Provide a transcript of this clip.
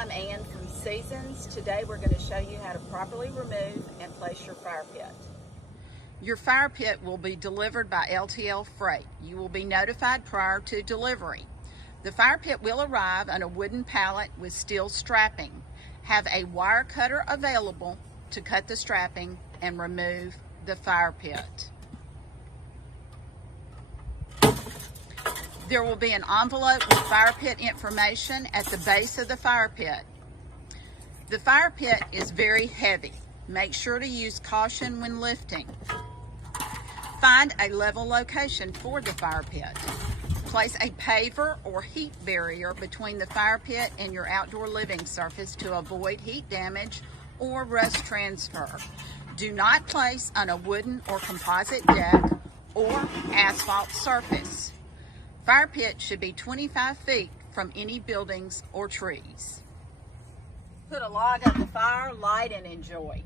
I'm Ann from Seasons. Today we're going to show you how to properly remove and place your fire pit. Your fire pit will be delivered by LTL Freight. You will be notified prior to delivery. The fire pit will arrive on a wooden pallet with steel strapping. Have a wire cutter available to cut the strapping and remove the fire pit. There will be an envelope with fire pit information at the base of the fire pit. The fire pit is very heavy. Make sure to use caution when lifting. Find a level location for the fire pit. Place a paver or heat barrier between the fire pit and your outdoor living surface to avoid heat damage or rust transfer. Do not place on a wooden or composite deck or asphalt surface. Fire pit should be 25 feet from any buildings or trees. Put a log on the fire, light, and enjoy.